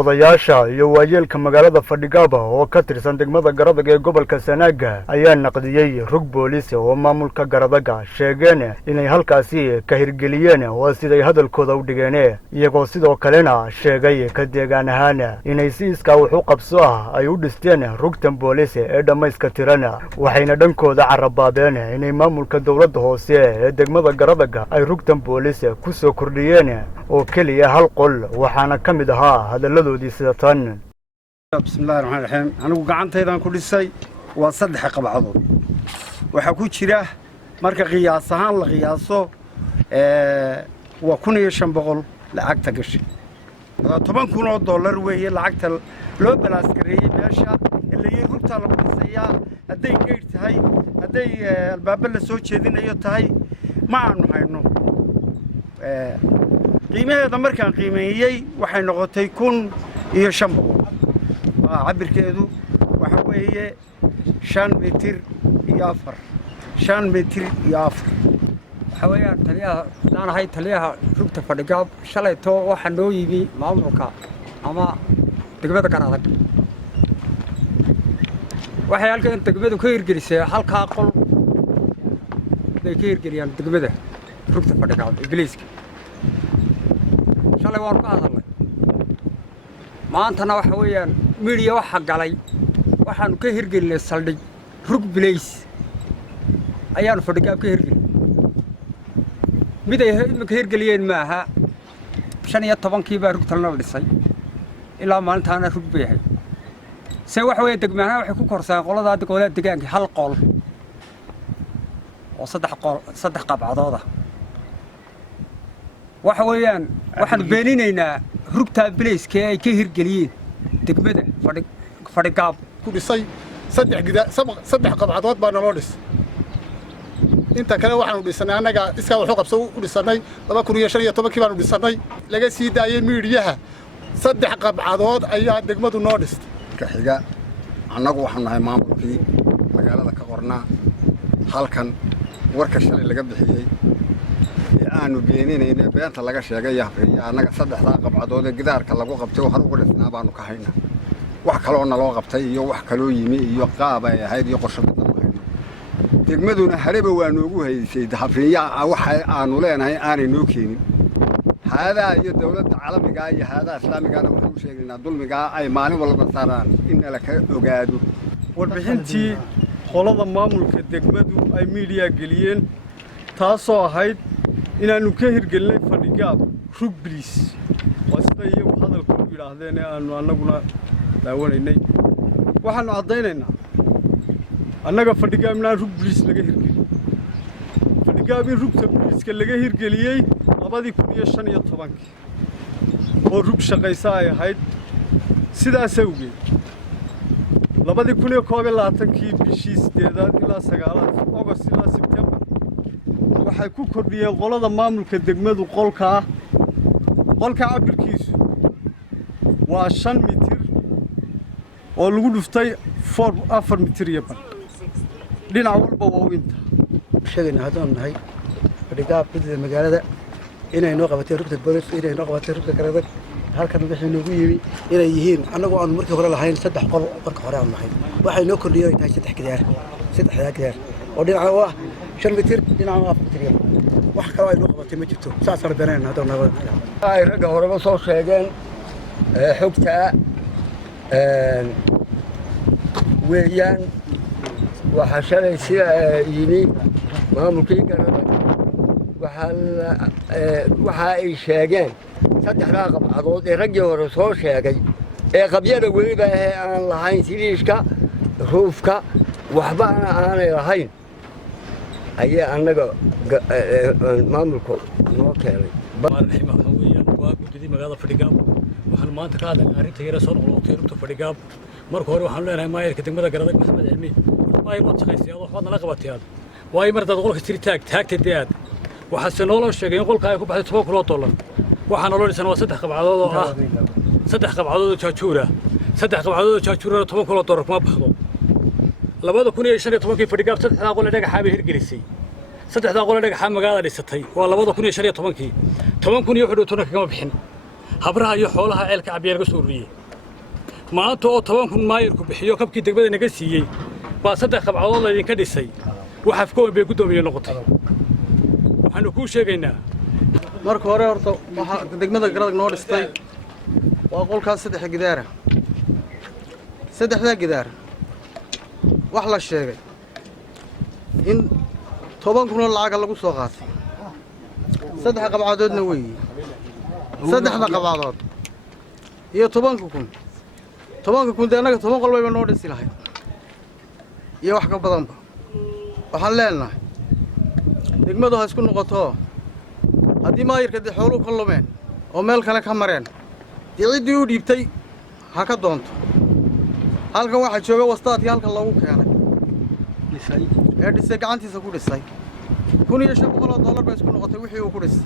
odayaasha iyo waayeelka magaalada Fadhigaaba oo ka tirsan degmada Garadaga ee gobolka Sanaaga ayaa naqdiyay rug booliis oo maamulka Garadaga sheegeen inay halkaasi ka hirgeliyeen oo siday hadalkooda u dhigeen iyagoo sidoo kalena sheegay ka deegaan ahaan inay si iska wax u qabso ay u dhisteen rugtan booliis ee dhamayska tirana waxayna dhankooda carabaadeen inay maamulka dawladda hoose ee degmada Garadaga ay rugtan booliis ku soo kordhiyeen oo kaliya hal qol waxaana kamid ahaa hadaladoodii sida tan bismillaahir rahmaanir rahiim anigu gacantaydan ku dhisay waa 3 qabcadood waxa ku jira marka qiyaas ahaan la qiyaaso waa 1500 lacagta gashay $10,000 weeye lacagta loo balaas gareeyay meesha ilaa rugta la dhisayaa haday geer tahay haday albaab la soo jeedinayo tahay ma aanu hayno qiimaheeda markaan qiimeeyay waxay noqotay 1500 cabirkeedu waxa weeye 5 mitir iyo 5 mitir iyo 4 waxa weeyaan taliyaha rugta Fadhigaab shalayto waxa noo yimi maamulka ama degmada Garadaga waxay halkan degmadu ka hirgelisay halka qol bay ka hirgeliyaan degmada rugta Fadhigaab Ingiriiska shalay waan ka hadalnay maantana waxa weeyaan media waxa galay waxaan ka hirgelinay saldhig rug place ayaan Fadhigaab ka hirgelin miday ka hirgeliyeen ma aha 15 baa rugta la dhisay ilaa maalintaana rug beehay se waxa weeye degmana waxay ku korsaan qolada deegaanka hal qol oo 3 qabcadood waxa weeyaan waxaan beeninaynaa rugta Bilayska ay ka hirgeliyeen degmada Fadhigaab ku dhisay 3 qabcadood baa naloo dhis inta kale waxaan u dhisanay anaga iska wax u qabso u dhisanay 2015 baan u dhisanay laga sii daayay miidiyaha 3 qabcadood ayaa degmadu noo dhistay ka xiga anagu waxaan nahay maamulkii magaalada ka qornaa halkan warka shalay laga bixiyay aanu beeninayna beenta laga sheegay anaga 3 qabcadood gidaarka lagu qabtay oo hor ugu dhisnaa baanu ka haynaa wax kale oo naloo qabtay iyo wax kale oo yimi iyo qaab ay ahayd iyo qorshe badan degmaduna hareba waa noogu haysay dahafiya waxa aanu leenahay aanay noo keenin hada iyo dawladda caalamiga iyo hada islaamiga waxaan u sheegaynaa dulmiga ay maalin walba saaraan in la ka ogaado warbixintii qolada maamulka degmadu ay media geliyeen taasoo ahayd inaanu ka hirgelinay Fadhigaab rug bliis wasda iyo hadalku yiraahdeen aanu anaguna daawanaynay waxaanu cadeynaynaa annaga Fadhigaabna rug bliis laga hirgeliyay Fadhigaab rugta bliiska laga hirgeliyay 2015 oo rug shaqaysa ay ahayd sidaas awgeed 2021 bishii 8 ilaa 9 August ilaa September waxay ku kordhiyeen qolada maamulka degmadu qolka cabirkiisu waa 5 mitir oo lagu dhuftay 4 mitir iyo bar dhinac walba waa inta sheegayna hadaan nahay Fadhigaab bidda magaalada inay noo qabatay rugta booliis inay noo qabatay rugta Garadaga halkan wixii noogu yimi inay yihiin anagoo aan markii hore lahayn 3 qol markii hore aan lahayn waxay noo kordhiyeen tahay 3 gidaar oo dhinaca waa 5 mitir dhinaca 4 mitir wax kale ay noo qabatay ma jirto saas aan beenayna hadaan nahay ay raga horeba soo sheegeen xogta weeyaan waxa shalay sida yimi maamulkii Garadaga waxa ay sheegeen 3 qabcadood ee ragii hore soo sheegay ee qabyada weliba aan lahayn siliishka ruufka waxba aanay lahayn ayaa anaga maamulku noo keenay waa guddi magaalada Fadhigaab waxaan maanta ka hadlaynaa arrinta yara soo noqotay rugta Fadhigaab marka hore waxaan leenahay maayirka degmada Garadaga Maxamed Cilmi way wad shaqaysay waxaad nala qabatay way martad qolka sir taagtay waxa noo sheegay in qolka ay ku baxday $10,000 waxaan noo dhisan waa 3 qabcadood oo ah 3 qabcadood oo jaajuura $10,000 kuma baxdo 2015 Fadhigaab 3 qol dhagaxa bay hirgelisay 3 qol dhagaxa magaalada dhisatay waa 2015 10,000 iyo xudud kama bixin habraha iyo xoolaha ceelka cabbiya laga soo ururiyey maanta oo 10 kun maayirku bixiyo kabkii degmada naga siiyey baa 3 qabcadood laydinka dhisay wax afkoon bay gudoomiye noqotay waxaanu kuu sheegaynaa marka hore horta waxa degmada Garadag noo dhistay waa qolkaas 3 gidaara 3 gidaar wax la sheegay in 10 kun lacag lagu soo qaatay 3 qabcadoodna weeyii 3 qabcadood iyo 10 kun deegaanka 10 qol bay noo dhisi lahayd iyo wax ka badanba waxaan leenahay degmadu ha isku noqoto haddii maayirka dee xooluhu ka lumeen oo meel kale ka mareen dee ciddii u dhiibtay ha ka doonto halkan waxaa jooga wastaadkii halkan loogu keenay ee dhisay gacantiisa ku dhisay $1,500 bay isku noqotay wixii uu ku dhisay